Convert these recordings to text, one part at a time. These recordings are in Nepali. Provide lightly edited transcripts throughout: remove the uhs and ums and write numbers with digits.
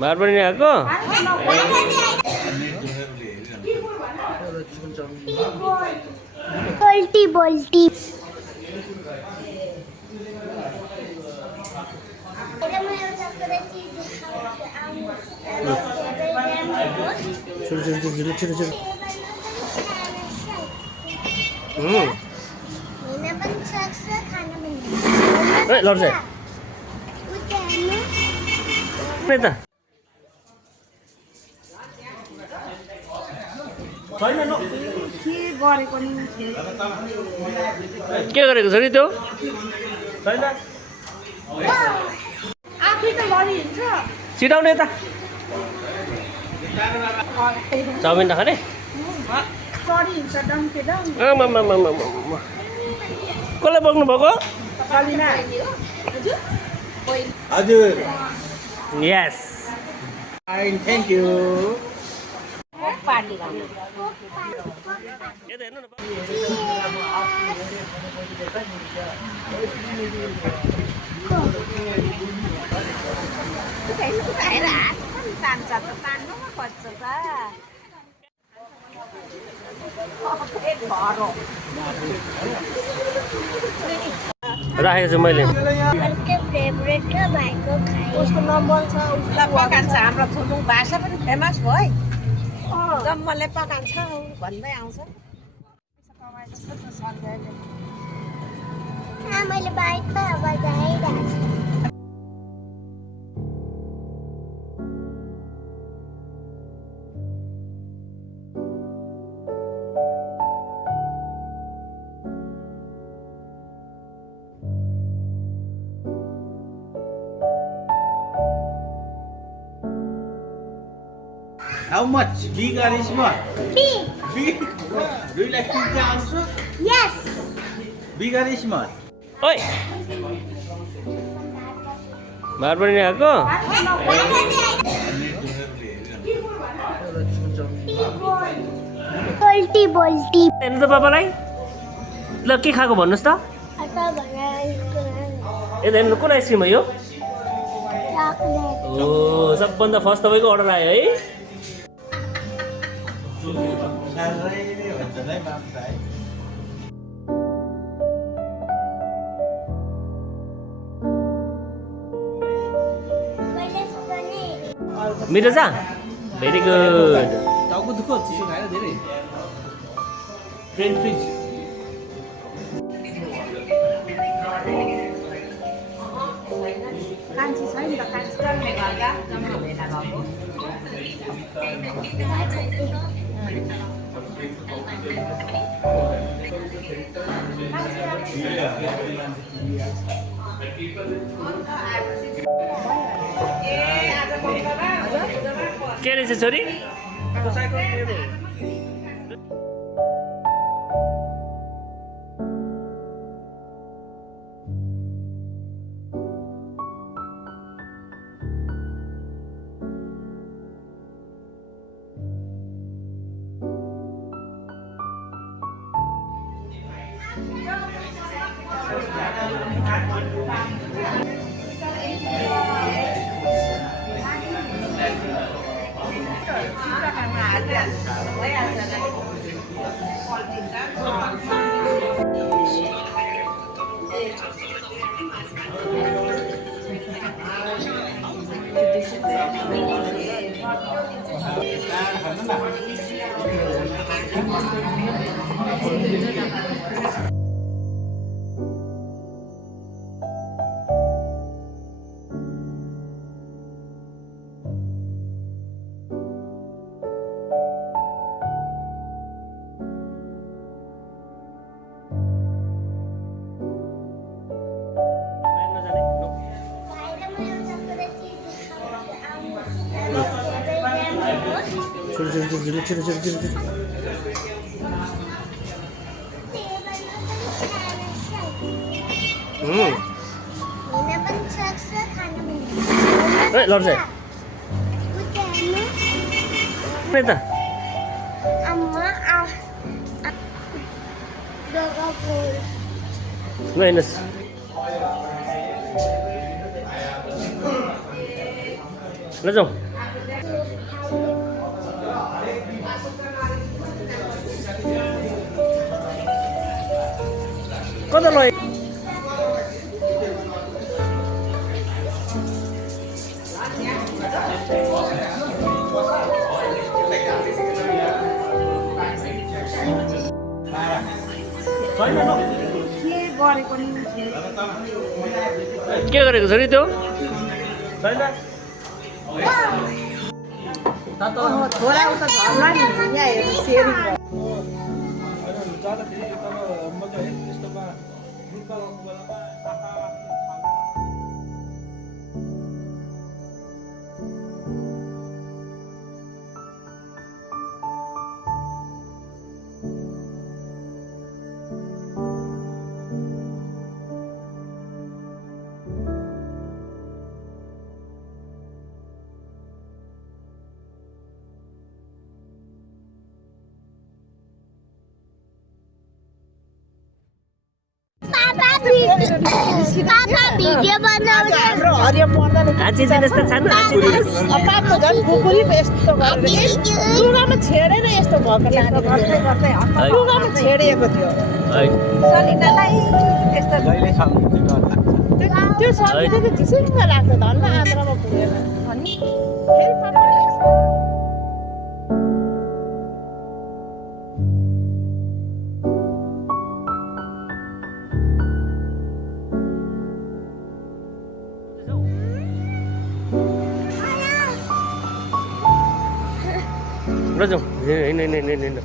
भात पनि आएको बोल्टी बोल्टी छिटो छिटो छिटो छिटो छिटो ए लड्छ यता के गरेको छ नि त्यो छिटाउने यता चाउमिन नखाने कसलाई बोक्नु भएको हजुर यस थ्याङ्क यू यता हेर्नु न राखेको छु मैले उसको नम्बर छ उसलाई पकान्छ हाम्रो थुलुङ भाषा पनि फेमस भयो जम्मले पकान्छ भन्दै आउँछ मैले बाइकमा बजाइरहेको छु How much? Big or small? Big. Big. Do you like pizza also? Yes. Big or small? ओइ भात पनि आएको बोल्टी बोल्टी हेर्नु त पापालाई ल के खाएको भन्नुहोस् त यता हेर्नु कुन आइसक्रिम हो यो हो सबभन्दा फर्स्ट तपाईँको अर्डर आयो है मिठो छ भेरी गुड टाउको दुःख चिसो खाएर धेरै फ्रेन्च फ्रिज कान्छी छ नि त कान्छी जन्मे गर्दा जन्म भेला के रहेछ छोरी छिटो ए लड्छ यता ल हिँड्नुहोस् लैजाउँ कता लगे के गरेको छ नि त्यो छोरा उता झर्ला नि यहाँ हेर्नु सेयरिङ जाँदाखेरि तल मजा है त्यस्तोमा ग्रुपमा गएको बेलामा पापा भिडियो बनाउँछ हाम्रो हरियो पर्दैन आजी जस्तो छन् पापा झन् खुकुरी पो यस्तो गरेर लुगामा छेडेर यस्तो भएको लाग्यो गर्दै गर्दै लुगामा छेडिएको थियो सलिनालाई त्यस्तो जहिले सम्झिन्छ डर लाग्छ त्यो सम्झिँदा त झिसिङ्ग लाग्छ धन्न आन्द्रामा पुगेर अनि फेरि पापाले लैजाउँ हिँड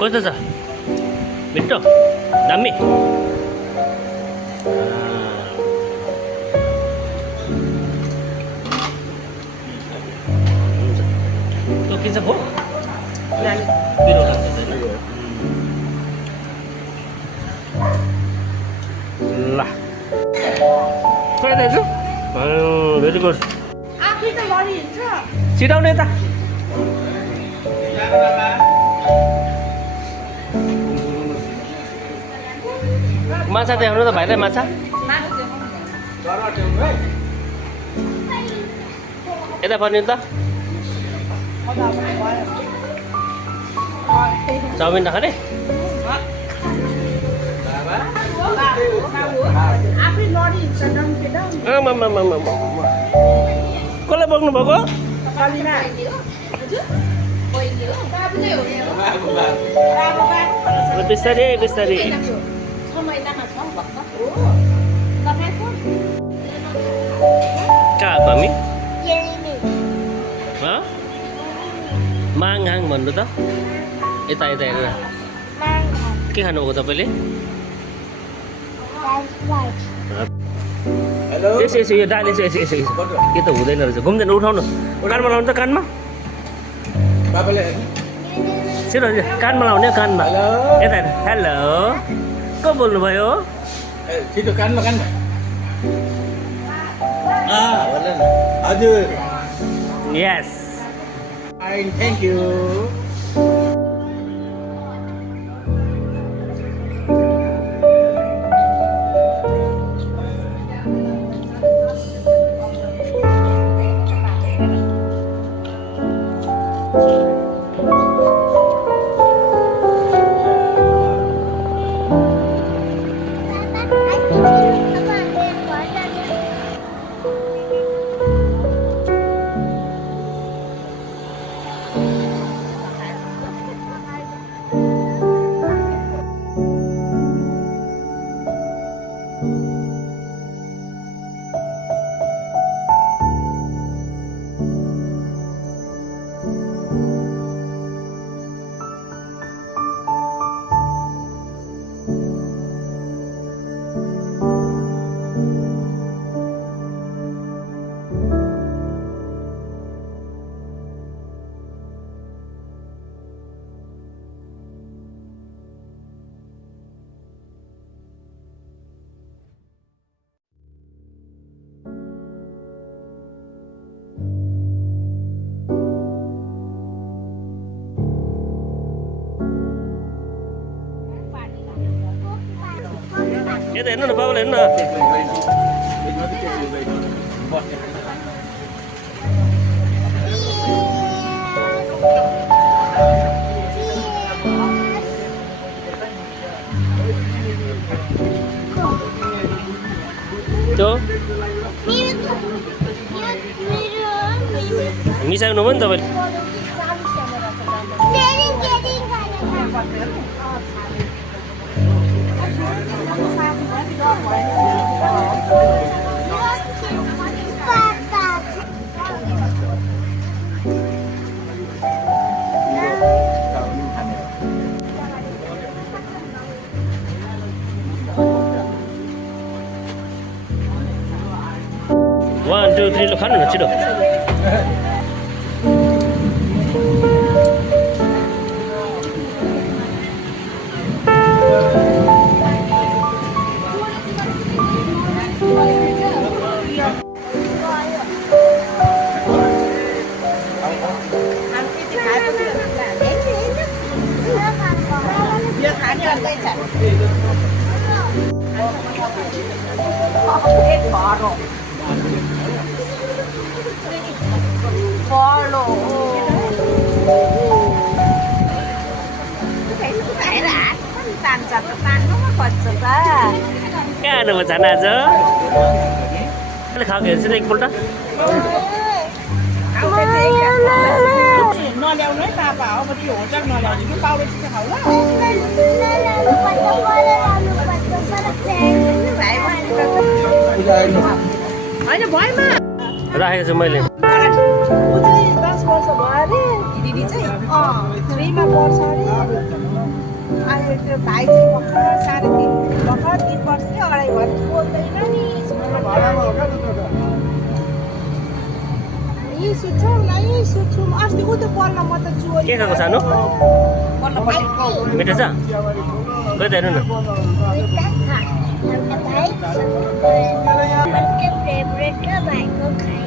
कस्तो छ मिठो दामी त्यो के छ हो पिरो लाग्छ ल कहाँ दाजु भेरी गुड आफै त लडी हिँड्छ छिटाउने यता माछा देखाउनु त भाइलाई माछा यता पर्ने त चाउमिन नखाने आफै लडी हिँड्छ डम्के डम कसलाई बोक्नु भएको सलिना बिस्तारै बिस्तारै कहाँ आएको हामी माङहाङ भन्नु त यता यता हेरेर के खानुभएको तपाईँले यसो यसो यो दाल यसो यसो यसो यसो के त हुँदैन रहेछ घुम्दैन उठाउनु कानमा लाउनु त कानमा बाबाले छिटो कानमा लाउने कानमा यता हेर हेलो को बोल्नुभयो छिटो कानमा कानमा भन्नु न हजुर यस फाइन थ्याङ्क यू यता हेर्नु न बाबालाई हेर्नु न त्यो मिसाउनु भयो नि तपाईँले One, two, three, lo खानु न छिटो कहाँ जानु जान आज खाएको हेर्छु त एकपल्ट नल्याउनु है पापा अब त्यो होटल नल्याउनु कि पाउडर चाहिँ खाऊ होइन भएमा राखेको छु मैले 10 वर्ष भयो अरे दिदी चाहिँ 3 मा पढ्छ अरे अहिले त्यो भाइ चाहिँ भर्खर 3.5 भर्खर 3 वर्ष थियो 2.5 वर्ष बोल्दैन नि यी सुत्छौ न यी सुत्छु अस्ति उ त पढ्न म त चोरी के खाएको सानो पढ्न मिठो छ गएर हेर्नु न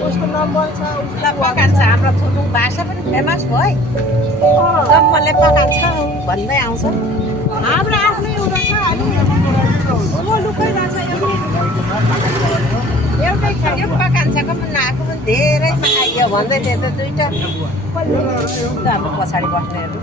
उसको नम्बर छ उसलाई पकान्छ हाम्रो थुलुङ भाषा पनि फेमस भयो है जम्मले पकान्छ भन्दै आउँछ हाम्रो आफ्नै उयो छ अनि लुकै रहेछ एउटै खायो पकान्छको पनि नआएको पनि धेरै आयो भन्दै थियो त दुईवटा हाम्रो पछाडि बस्नेहरू